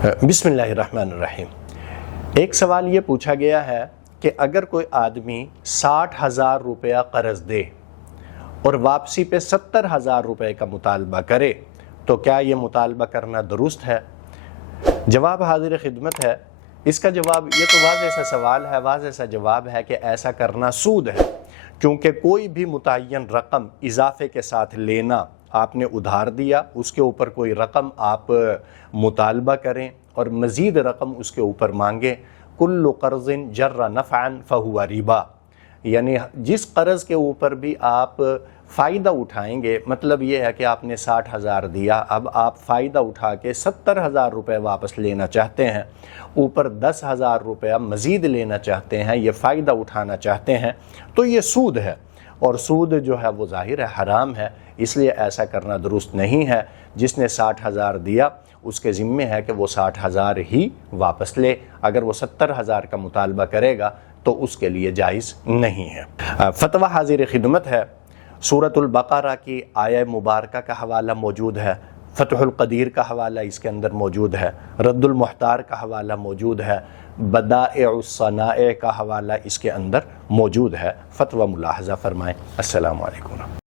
बिस्मिल्लाहिर्रहमानिर्रहीम। एक सवाल ये पूछा गया है कि अगर कोई आदमी 60,000 रुपया कर्ज दे और वापसी पे 70,000 रुपये का मुतालबा करे तो क्या ये मुतालबा करना दुरुस्त है? जवाब हाजिर खिदमत है। इसका जवाब ये तो वाज़ेह सा सवाल है, वाज़ेह सा जवाब है कि ऐसा करना सूद है, क्योंकि कोई भी मुतय्यन रकम इजाफे के साथ लेना, आपने उधार दिया, उसके ऊपर कोई रकम आप मुतालबा करें और मज़ीद रकम उसके ऊपर मांगें, कुल्लु कर्ज़िन जर्रा नफ़अन फ़हुवा रिबा, यानी जिस कर्ज़ के ऊपर भी आप फ़ायदा उठाएंगे, मतलब ये है कि आपने 60,000 दिया, अब आप फ़ायदा उठा के 70,000 रुपये वापस लेना चाहते हैं, ऊपर 10,000 रुपया मज़ीद लेना चाहते हैं, ये फ़ायदा उठाना चाहते हैं, तो ये सूद है। और सूद जो है वो ज़ाहिर है हराम है, इसलिए ऐसा करना दुरुस्त नहीं है। जिसने 60,000 दिया उसके ज़िम्मे है कि वो 60,000 ही वापस ले। अगर वो 70,000 का मुतालबा करेगा तो उसके लिए जायज़ नहीं है। फतवा हाजिर खिदमत है। सूरतुल बक़रा की आया मुबारका का हवाला मौजूद है, फ़तहुल क़दीर का हवाला इसके अंदर मौजूद है, रद्दुल मुख्तार का हवाला मौजूद है, बदाइउस सनाए का हवाला इसके अंदर मौजूद है। फतवा मुलाहज़ा फरमाएँ। अस्सलामु अलैकुम।